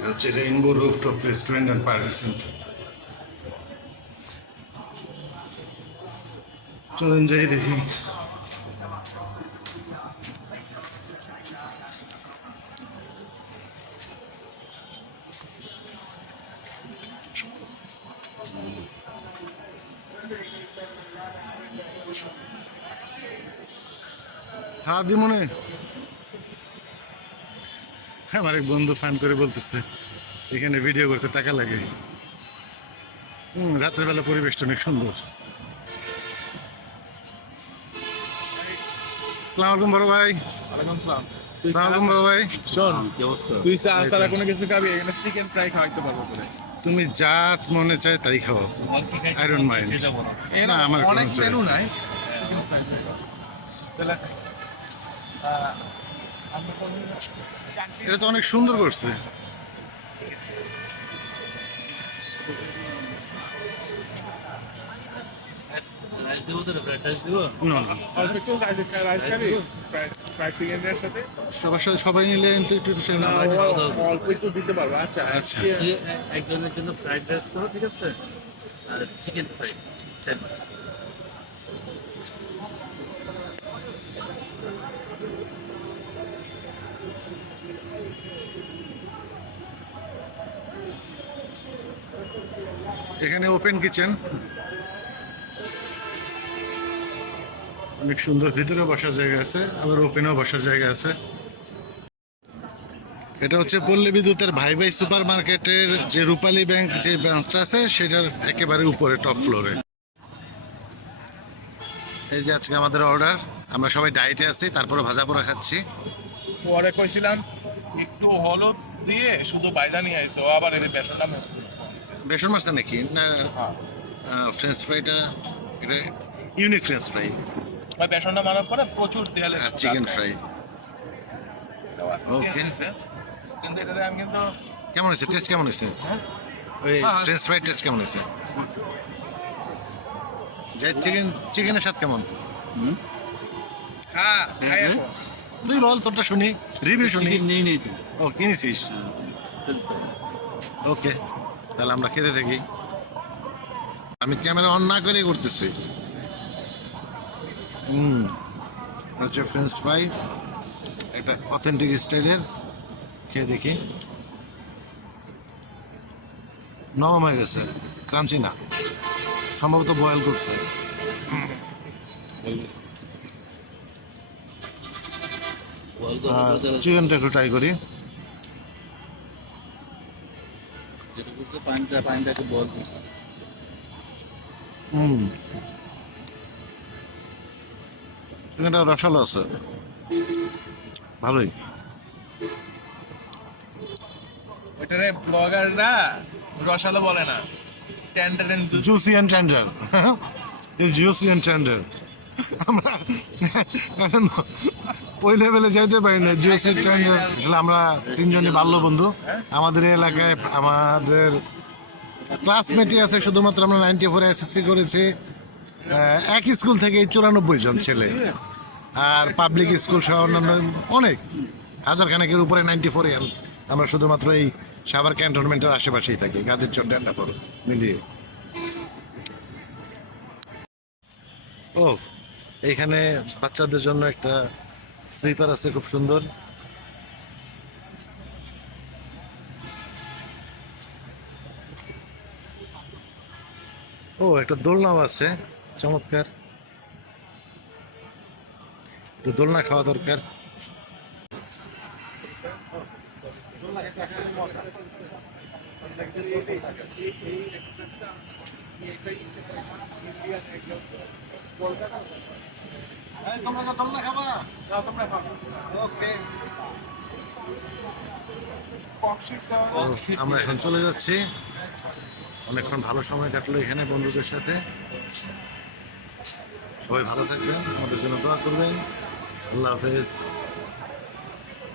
এটা হচ্ছে rainbow rooftop restaurant and party centre চলুন যাই দেখি। হ্যাঁ দিমনে। আমার এক বন্ধু ফান করে বলতেছে এখানে ভিডিও করতে টাকা লাগে। হুম রাতের বেলা পরিবেশটা অনেক সুন্দর। সালাম আলাইকুম বড় ভাই। ওয়ালাইকুম সালাম সালাম বড় ভাই। শোন কি অবস্থা? তুই চা ছাড়া কোনো কিছু খাবি? এখানে চিকেন ফ্রাই খাওয়াইতে পারব তুমি যা মনে চায় তাই খাও. না, আমার অনেক মেনু নাই। তাহলে এটা তো অনেক সুন্দর করছে। ফ্রাইড ফ্রাইড সবার সাথে সবাই কিন্তু একটু অল্প একটু দিতে আচ্ছা একজনের জন্য ফ্রাইড রাইস ঠিক আছে আর চিকেন ফ্রাই এখানে ওপেন কিচেন অনেক সুন্দর ভিতরে বসার জায়গা আছে, আবার ওপেনেও বসার জায়গা আছে। এটা হচ্ছে পল্লী বিদ্যুতের ভাই ভাই সুপার মার্কেটের যে রূপালী ব্যাংক যে ব্রাঞ্চটা আছে, সেটার একেবারে উপরে টপ ফ্লোরে এই যে আজকে আমাদের অর্ডার আমরা সবাই ডায়েটে আছি, তারপরে ভাজা পোড়া খাচ্ছি। পরে কইছিলাম একটু হলুদ দিয়ে শুধু বাইদা নিয়ে আইতো আবার এর বেসনটা। বেসন মারছে নাকি? না হ্যাঁ। ফ্রেঞ্চ ফ্রাইটা এটা ইউনিক ফ্রেঞ্চ ফ্রাই ওই বেসনটা মারার পরে প্রচুর তেল আর চিকেন ফ্রাই Okay. কিন্তু এটাতে আমি কিন্তু কেমন হয়েছে? টেস্ট কেমন হয়েছে? ওই হ্যাঁ। ফ্রেঞ্চ ফ্রাই টেস্ট কেমন হয়েছে? চিকেন চিকেনের স্বাদ কেমন? খাই হ্যাঁ, এখন। তুই বল তোরটা শুনি রিভিউ শুনি। চিকেন নেই নেই তো। ও কিনেছিস? ওকে তাহলে আমরা খেতে থাকি। আমি ক্যামেরা অন না করে করতেছি হুম হচ্ছে ফ্রেঞ্চ ফ্রাই একটা অথেন্টিক স্টাইলের খেয়ে দেখি। নরম হয়ে গেছে ক্রাঞ্চি না। সম্ভবত বয়েল করছে। চিকেনটা একটু ট্রাই করি। পানিটা পানিটাকে বল হুম। চিকেনটা রসালো আছে। ভালোই। ব্লগাররা রসালো বলে না। Juicy and tender juicy and tender আমরা ওই লেভেলে যাইতে পারি না আসলে আমরা তিনজনই বাল্য বন্ধু আমাদের এলাকায় আমাদের ক্লাসমেটই আছে, শুধুমাত্র আমরা নাইনটি ফোরে এসএসসি করেছি। এক স্কুল থেকে চুরানব্বই জন ছেলে। আর পাবলিক স্কুল সহ অন্যান্য অনেক। হাজার খানেকের উপরে নাইনটি ফোরে আমরা শুধুমাত্র এই সাভার ক্যান্টনমেন্টের আশেপাশেই থাকি, গাজের চর, ডান্ডাপুর, মিলিয়ে। ও এইখানে বাচ্চাদের জন্য একটা স্লিপার আছে, খুব সুন্দর। ও, একটা দোলনাও আছে, চমৎকার। একটু দোলনা খাওয়া দরকার। তোমরা তো দোলনা খাবা। ওকে। আমরা এখন চলে যাচ্ছি। অনেকক্ষণ ভালো সময় কাটলো এখানে বন্ধুদের সাথে। সবাই ভালো থাকবেন আমাদের জন্য দোয়া করবেন। আল্লাহ হাফেজ।